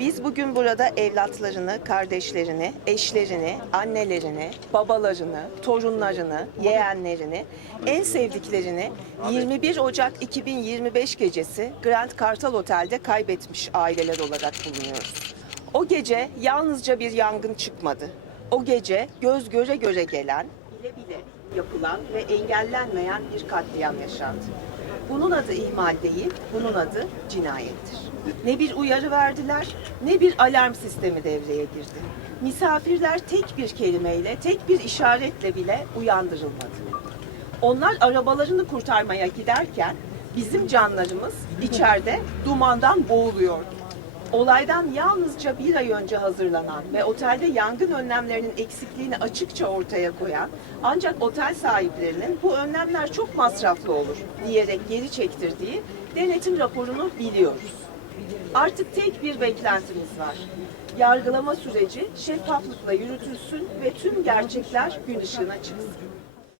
Bugün burada evlatlarını, kardeşlerini, eşlerini, annelerini, babalarını, torunlarını, yeğenlerini, en sevdiklerini 21 Ocak 2025 gecesi Grand Kartal Otel'de kaybetmiş aileler olarak bulunuyoruz. O gece yalnızca bir yangın çıkmadı. O gece göz göre göre gelen, bile bile yapılan ve engellenmeyen bir katliam yaşandı. Bunun adı ihmal değil, bunun adı cinayettir. Ne bir uyarı verdiler, ne bir alarm sistemi devreye girdi. Misafirler tek bir kelimeyle, tek bir işaretle bile uyandırılmadı. Onlar arabalarını kurtarmaya giderken bizim canlarımız içeride dumandan boğuluyordu. Olaydan yalnızca bir ay önce hazırlanan ve otelde yangın önlemlerinin eksikliğini açıkça ortaya koyan ancak otel sahiplerinin bu önlemler çok masraflı olur diyerek geri çektirdiği denetim raporunu biliyoruz. Artık tek bir beklentimiz var. Yargılama süreci şeffaflıkla yürütülsün ve tüm gerçekler gün ışığına çıksın.